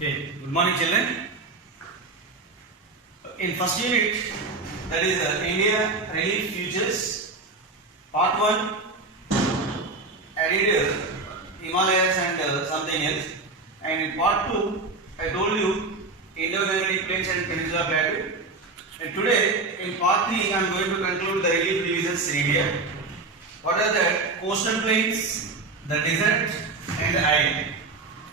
Okay, good morning children. In first unit, that is India Relief Futures, part 1, added Himalayas and something else. And in part 2, I told you Indo-Gangetic Plains and Peninsula Plateau. And today, in part 3, I am going to conclude the relief divisions in India. What are the coastal plains, the desert, and the island?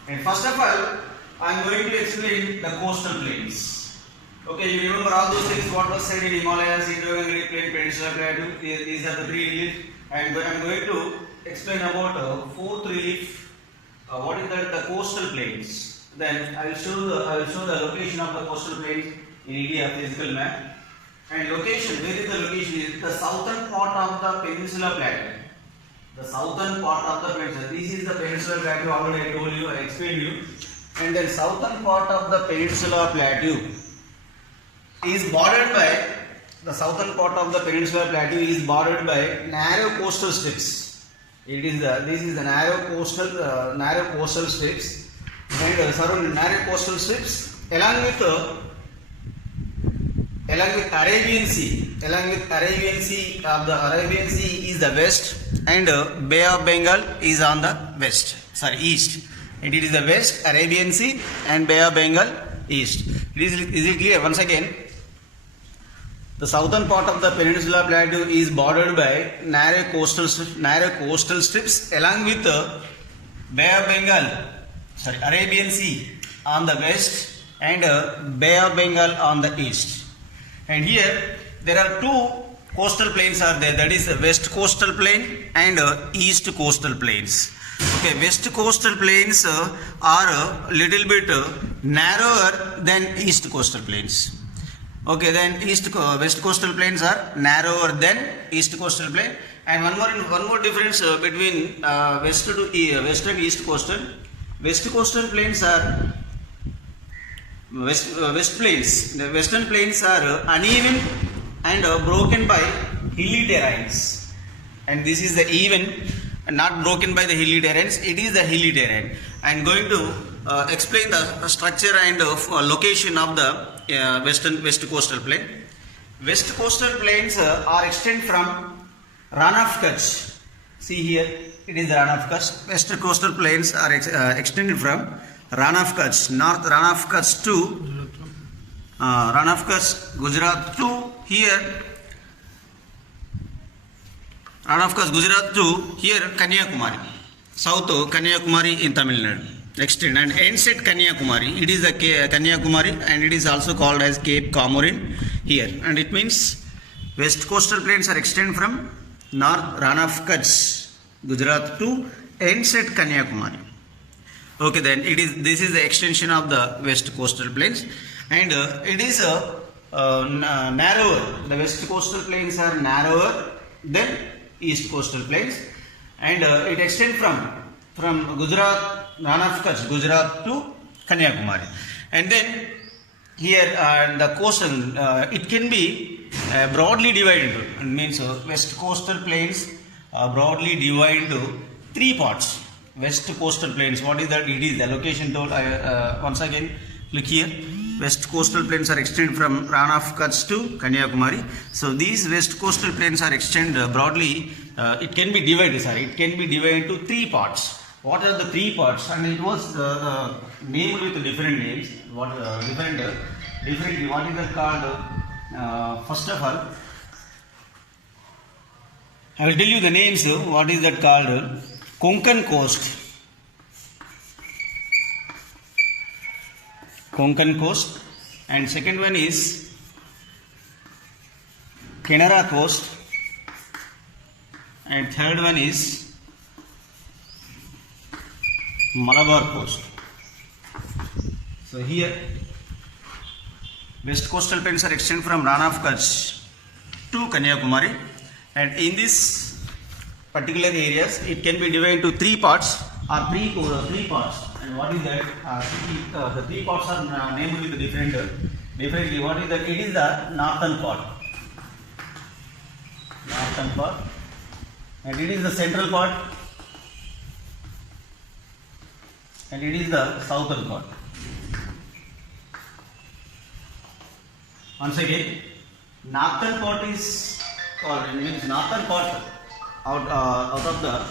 And first of all, I am going to explain the coastal plains. Okay, you remember all those things what was said in Himalayas, Indo-Gangetic Plain, Peninsula Plateau. These are the three reliefs. And I am going to explain about fourth relief. What is that? The coastal plains. Then I will show the location of the coastal plains in India physical map. And location, where is the location? Is the southern part of the Peninsula Plateau. The southern part of the peninsula. This is the Peninsula Plateau. Already I told you, I explained you. And then southern part of the Peninsula Plateau is bordered by narrow coastal strips. This is the narrow coastal strips, and surrounding narrow coastal strips along with Arabian Sea. Arabian Sea is the west, and Bay of Bengal is on the east. And it is the west, Arabian Sea, and Bay of Bengal east. Is it clear? Once again, the southern part of the Peninsula Plateau is bordered by narrow coastal strips along with the Bay of Bengal, Arabian Sea on the west, and Bay of Bengal on the east. And here there are two coastal plains are there, that is west coastal plain and east coastal plains. Okay, west coastal plains are a little bit narrower than east coastal plains. Okay, then west coastal plains are narrower than east coastal plain. And one more difference between west and east coastal. West coastal plains are west plains. The western plains are uneven and broken by hilly terrains. And this is the even, not broken by the hilly terrains. It is the hilly terrain. I am going to explain the structure and location of the west coastal plain. West coastal plains are extend from Rann of Kutch. See here, it is the Rann of Kutch. West coastal plains are extended from Rann of Kutch, north Rann of Kutch to Rann of Kutch, Gujarat to here. Rann of Kutch, Gujarat to here Kanyakumari, south Kanyakumari in Tamil Nadu. Extend and ends at Kanyakumari. It is the Kanyakumari, and it is also called as Cape Comorin here. And it means west coastal plains are extend from north Rann of Kutch, Gujarat to ends at Kanyakumari. Okay, then this is the extension of the west coastal plains, and it is narrower. The west coastal plains are narrower than east coastal plains, and it extends from Gujarat, Rann of Kutch, Gujarat to Kanyakumari. And then here the coastal, it can be broadly divided into, it means west coastal plains are broadly divided into three parts. West coastal plains, what is that? It is the location told. Once again, look here. West coastal plains are extended from Rann of Kutch to Kanyakumari. So these west coastal plains are extended broadly. It can be divided. It can be divided into three parts. What are the three parts? And it was named with different names. Differently. What is that called? First of all, I will tell you the names. What is that called? Konkan coast, and second one is Canara coast, and third one is Malabar coast. So here west coastal plains are extended from Rann of Kutch to Kanyakumari, and in this particular areas it can be divided into three parts or three parts. And what is that? The three parts are named with differently. What is that? It is the northern part, and it is the central part, and it is the southern part. Once again, northern part is called, means northern part out of the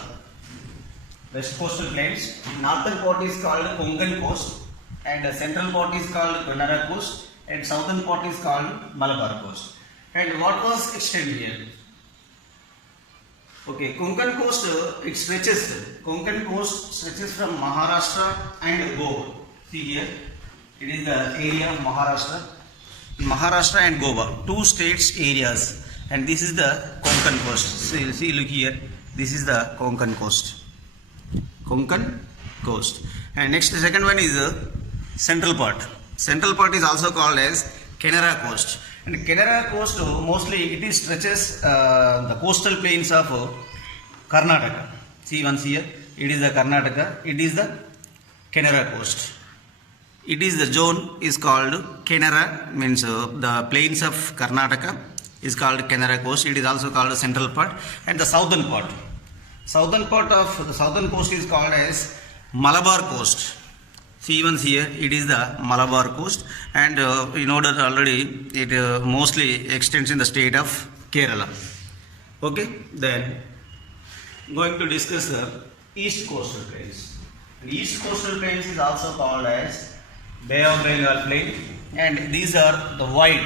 west coastal plains. Northern part is called Konkan coast, and the central part is called Kannada coast, and southern part is called Malabar coast. And what was extended here? Okay, Konkan coast it stretches. Konkan coast stretches from Maharashtra and Goa. See here, it is the area of Maharashtra and Goa, two states areas, and this is the Konkan coast. See, look here, this is the Konkan coast. Konkan coast. And next, the second one is the central part. Central part is also called as Canara coast. And Canara coast mostly it is stretches the coastal plains of Karnataka. See once here, it is the Karnataka, it is the Canara coast. It is the zone is called Canara, means the plains of Karnataka is called Canara coast. It is also called the central part, and the southern part. Southern part of the southern coast is called as Malabar coast. See once here, it is the Malabar coast, and you know that already it mostly extends in the state of Kerala. Okay, then going to discuss the east coastal plains. And east coastal plains is also called as Bay of Bengal plain, and these are wide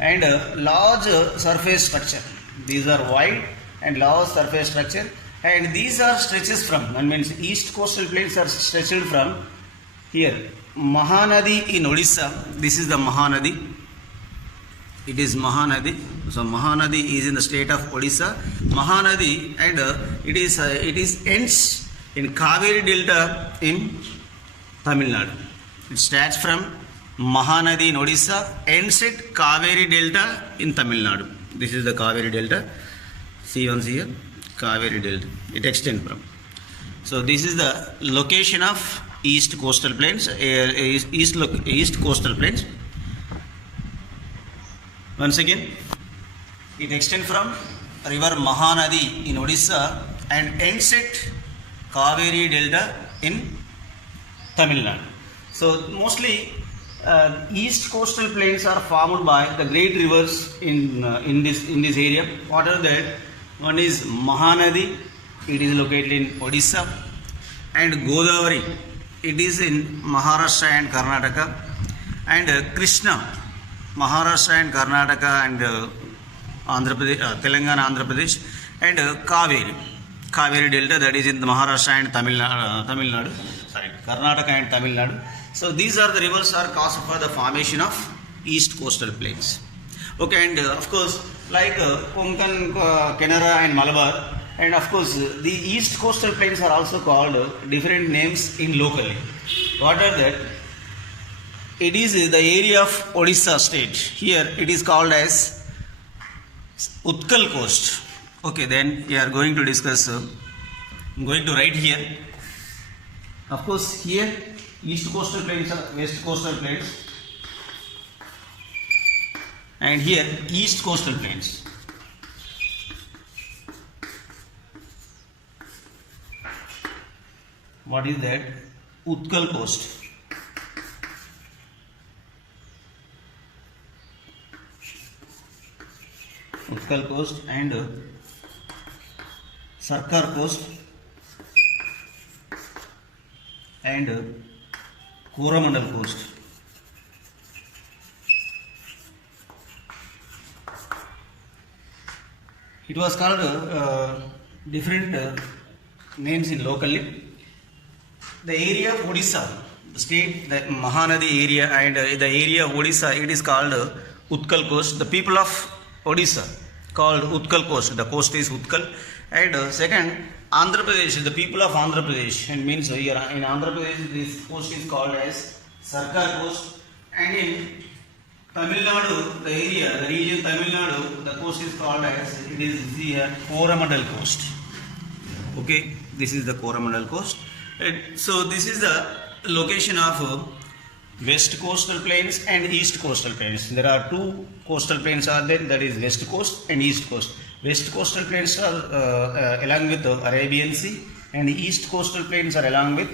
and large surface structure. These are wide and large surface structure, and these are stretches from, and means east coastal plains are stretched from here Mahanadi in Odisha. This is the Mahanadi. It is Mahanadi. So Mahanadi is in the state of Odisha. Mahanadi, and it is ends in Kaveri Delta in Tamil Nadu. It starts from Mahanadi in Odisha, ends at Kaveri Delta in Tamil Nadu. This is the Kaveri Delta. See once here, Kaveri Delta. It extends from. So this is the location of east coastal plains. East coastal plains. Once again, it extends from river Mahanadi in Odisha and ends at Kaveri Delta in Tamil Nadu. So mostly east coastal plains are formed by the great rivers in this area. What are that? One is Mahanadi, it is located in Odisha, and Godavari, it is in Maharashtra and Karnataka, and Krishna, Maharashtra and Karnataka and Andhra Pradesh, Telangana, Andhra Pradesh, and Kaveri Delta, that is in the Maharashtra and Karnataka and Tamil Nadu. So these are the rivers are caused for the formation of east coastal plains. Okay, and of course, like Konkan, Canara and Malabar, and of course the east coastal plains are also called different names in locally. What are that? It is the area of Odisha state. Here it is called as Utkal coast. Okay, then we are going to discuss, I'm going to write here. Of course, here east coastal plains are west coastal plains, and here east coastal plains. What is that? Utkal coast. Utkal coast and Sarkar coast and Coromandel coast. It was called different names in locally. The area of Odisha, the state, the Mahanadi area, and the area of Odisha, it is called Utkal coast. The people of Odisha called Utkal coast. The coast is Utkal. And second, Andhra Pradesh, the people of Andhra Pradesh, and means here in Andhra Pradesh this coast is called as Sarkar coast, and in Tamil Nadu, the area, the region Tamil Nadu, the coast is called as, it is here Coromandel coast. Okay, this is the Coromandel coast. And so this is the location of west coastal plains and east coastal plains. There are two coastal plains are there, that is west coast and east coast. West coastal plains are along with the Arabian Sea, and east coastal plains are along with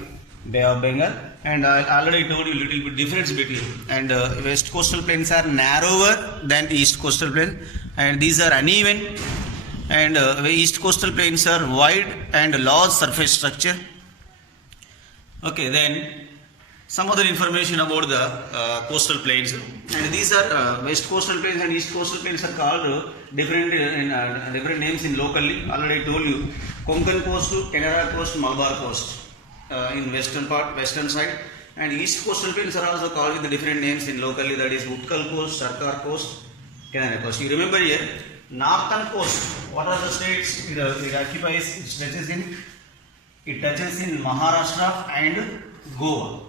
Bay of Bengal, and I already told you little bit difference between, and west coastal plains are narrower than east coastal plains, and these are uneven, and east coastal plains are wide and large surface structure. Okay, then some other information about the coastal plains, and these are west coastal plains and east coastal plains are called different different names in locally. Already told you, Konkan coast, Canara coast, Malabar coast in western part, western side, and east coastal plains are also called with the different names in locally, that is Utkal coast, Sarkar coast, Canara coast. You remember here, northern coast, what are the states it occupies? It touches in Maharashtra and Goa.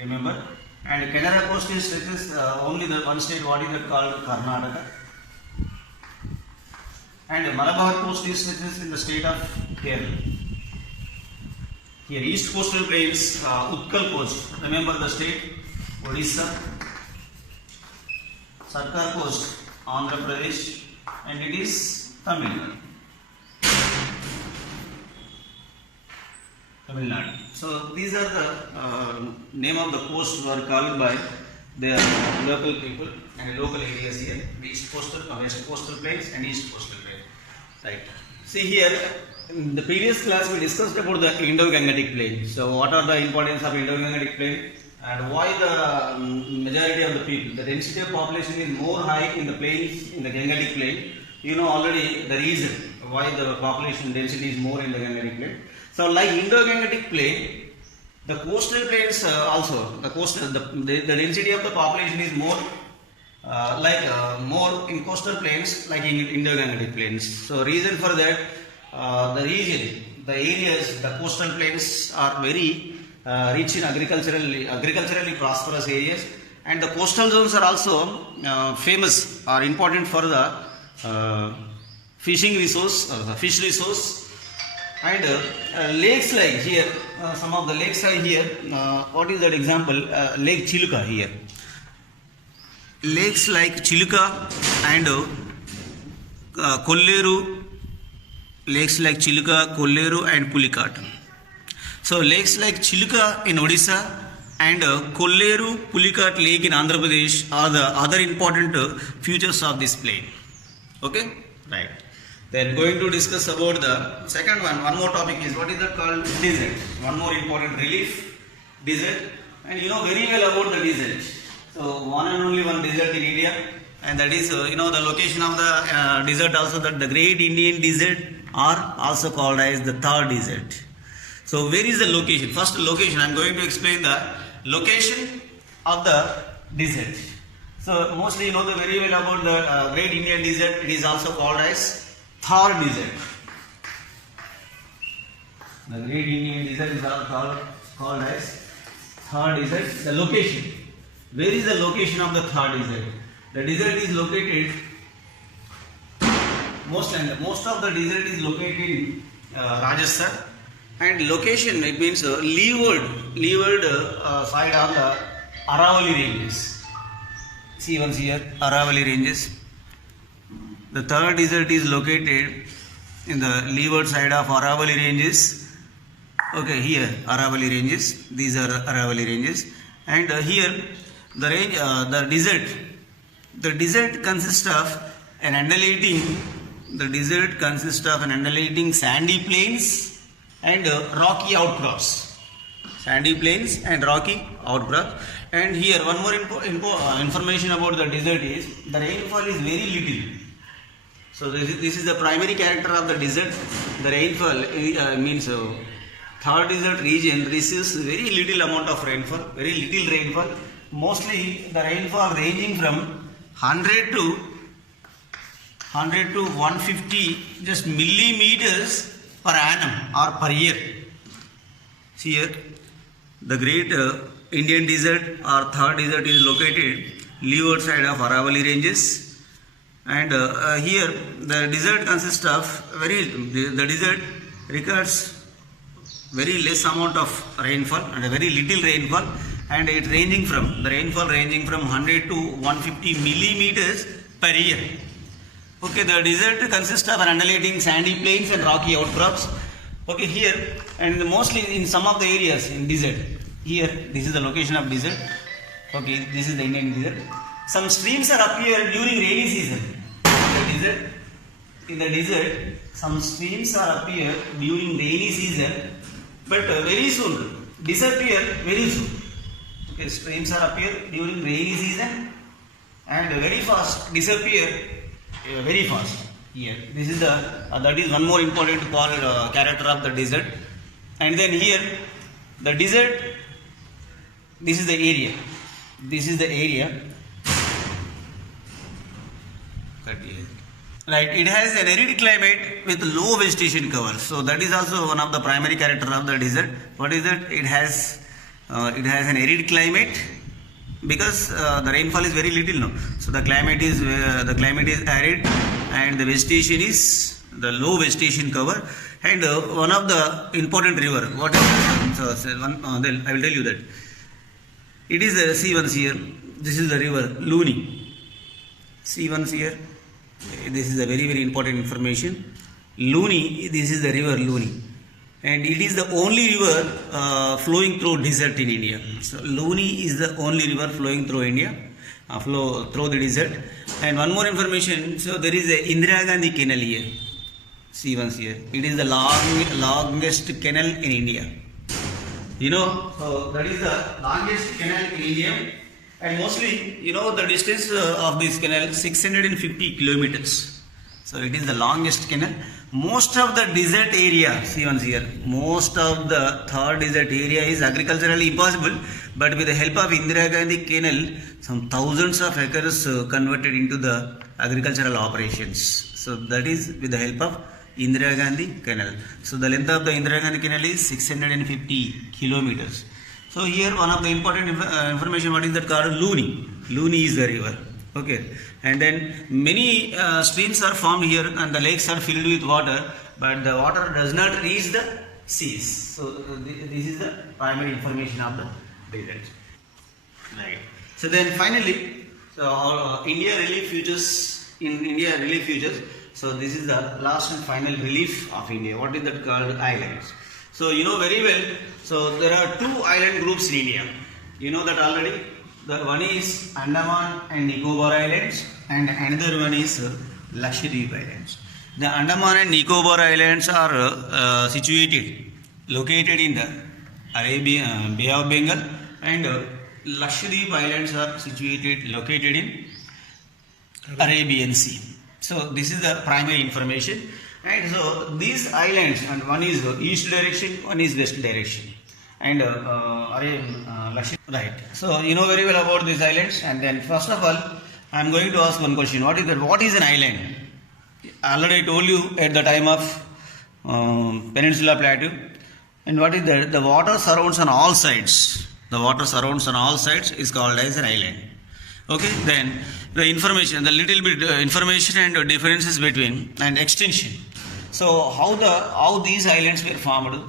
Remember, and Canara coast is stretches only the one state, what is that called? Karnataka. And Malabar coast is stretches in the state of Kerala. Here east coastal plains, Utkal coast, remember the state, Odisha. Sarkar coast, Andhra Pradesh, and it is Tamil Nadu. So these are the name of the coast were called by the local people and local areas here, east coastal, west coastal plains and east coastal plains. Right. See here, in the previous class we discussed about the Indo-Gangetic plain. So what are the importance of Indo-Gangetic plain and why the majority of the people, the density of population is more high in the plains, in the Gangetic plain. You know already the reason why the population density is more in the Gangetic plain. So like Indo-Gangetic plain, the coastal plains also, the density of the population is more more in coastal plains like in Indo-Gangetic plains. So reason for that, the region, the areas, the coastal plains are very rich in agriculturally prosperous areas, and the coastal zones are also famous or important for the fishing resource, the fish resource, and lakes like here, some of the lakes are here. What is that example? Lake Chiluka here. Lakes like Chiluka and Kolleru, lakes like Chiluka, Kolleru and Pulicat. So lakes like Chiluka in Odisha and Kolleru, Pulicat lake in Andhra Pradesh are the other important features of this plain. Okay, right. Then going to discuss about the second one more topic is what is that called? Desert. One more important relief, desert. And you know very well about the desert. So one and only one desert in India, and that is the location of the desert also, that the Great Indian Desert are also called as the Thar Desert. So where is the location? First location, I am going to explain the location of the desert. So mostly you know the very well about the Great Indian Desert. It is also called as Thar Desert. The Great Indian Desert is also called as Thar Desert. The location. Where is the location of the Thar Desert? The desert is located, most of the desert is located in Rajasthan, and location, it means leeward side of the Aravalli ranges. See once here, Aravalli ranges. The Thar Desert is located in the leeward side of Aravalli ranges. Okay, here Aravalli ranges. These are Aravalli ranges, and here the range, the desert consists of an undulating. The desert consists of an undulating sandy plains and rocky outcrops. Sandy plains and rocky outcrops. And here one more information about the desert is the rainfall is very little. So this is the primary character of the desert. The rainfall means Thar Desert region receives very little amount of rainfall, very little rainfall. Mostly the rainfall ranging from 100 to 150 just millimeters per annum or per year. See here, the Great Indian Desert or Thar Desert is located leeward side of Aravalli ranges, and here the desert consists of the desert records very less amount of rainfall and a very little rainfall, and it ranging from the rainfall ranging from 100 to 150 millimeters per year. Okay, the desert consists of undulating sandy plains and rocky outcrops, Okay, here and mostly in some of the areas in desert. Here, this is the location of desert. Okay, this is the Indian desert. Some streams are appear during rainy season. In the desert, some streams are appear during rainy season, but very soon disappear very soon. Okay, streams are appear during rainy season and very fast disappear very fast. Here, this is the that is one more important character of the desert. And then here, the desert. This is the area. This is the area. Right, it has an arid climate with low vegetation cover. So that is also one of the primary character of the desert. What is it? It has an arid climate because the rainfall is very little now. So the climate is arid and the vegetation is the low vegetation cover. And one of the important river. What is then I will tell you that. It is the see once here. This is the river Luni. See once here. This is a very very important information. Luni, this is the river Luni, and it is the only river flowing through desert in India. So Luni is the only river flowing through India, flow through the desert. And one more information. So there is a Indira Gandhi canal here. See once here. It is the longest canal in India. You know, so that is the longest canal in India. And mostly, you know, the distance of this canal 650 kilometers. So it is the longest canal. Most of the desert area, see once here, most of the third desert area is agriculturally impossible. But with the help of Indira Gandhi canal, some thousands of acres converted into the agricultural operations. So that is with the help of Indira Gandhi canal. So the length of the Indira Gandhi canal is 650 kilometers. So here one of the important information, what is that called? Luni. Luni is the river. Okay. And then many streams are formed here and the lakes are filled with water, but the water does not reach the seas. So this is the primary information of the desert. Right. So then finally, so India relief features in India relief features. So this is the last and final relief of India. What is that called? Islands. So you know very well, so there are two island groups in India. You know that already. The one is Andaman and Nicobar Islands and another one is Lakshadweep Islands. The Andaman and Nicobar Islands are located in the Arabian Bay of Bengal, and Lakshadweep Islands are located in Arabian Sea. So this is the primary information. And so these islands, and one is east direction, one is west direction, and right. So you know very well about these islands. And then first of all, I am going to ask one question. What is that? What is an island? Already I told you at the time of Peninsula Plateau. And what is that? The water surrounds on all sides. The water surrounds on all sides is called as an island. Okay. Then the information, the little bit information and differences between and extension. So how these islands were formed?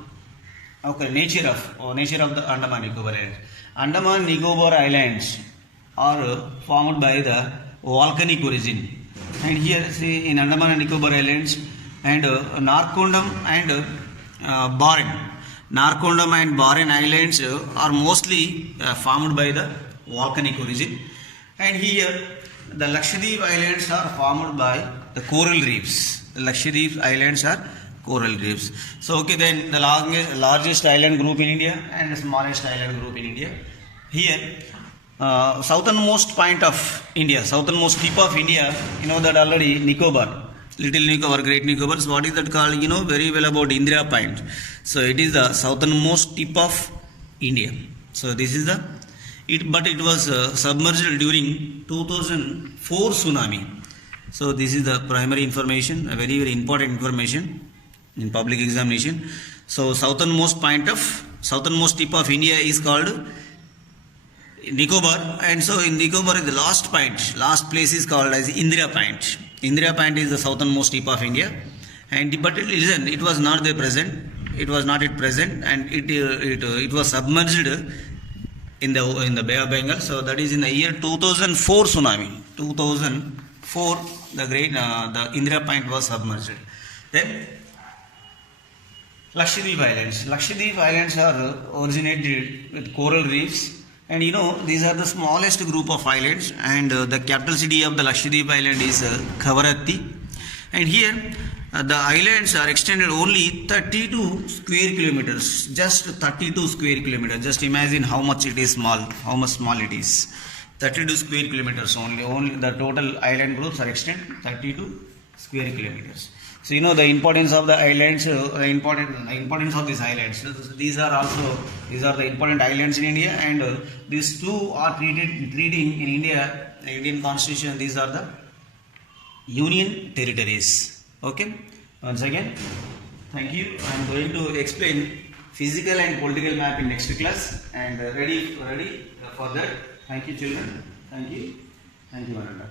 Okay, nature of the Andaman Nicobar Islands. Andaman Nicobar Islands are formed by the volcanic origin. And here see in Andaman and Nicobar Islands and Narcondam and Barren. Narcondam and Barren Islands are mostly formed by the volcanic origin. And here the Lakshadweep Islands are formed by the coral reefs. The Lakshadweep Islands are coral reefs. So okay, then the largest island group in India and the smallest island group in India. Here, southernmost point of India, southernmost tip of India, you know that already Nicobar, Little Nicobar, Great Nicobar. So what is that called? You know very well about Indira Point. So it is the southernmost tip of India. So this is but it was submerged during 2004 tsunami. So this is the primary information, a very very important information in public examination. So southernmost tip of India is called Nicobar, and so in Nicobar is the last place is called as Indira Point. Indira Point is the southernmost tip of India, but listen, it was not there present. It was not yet present, and it was submerged in the Bay of Bengal. So that is in the year 2004 tsunami. 2004, the Indira Point was submerged. Then Lakshadweep Islands. Lakshadweep Islands are originated with coral reefs, and these are the smallest group of islands. And the capital city of the Lakshadweep Island is Kavaratti. And here the islands are extended only 32 square kilometers, just 32 square kilometers. Just imagine how much it is small, how much small it is. 32 square kilometers only. Only the total island groups are extended 32 square kilometers. So the importance of the islands, the importance of these islands. So these are the important islands in India, and these two are treating in India, the Indian Constitution. These are the union territories. Okay. Once again, thank you. I am going to explain physical and political map in next class, and ready for that. Thank you, children. Thank you, Mananda.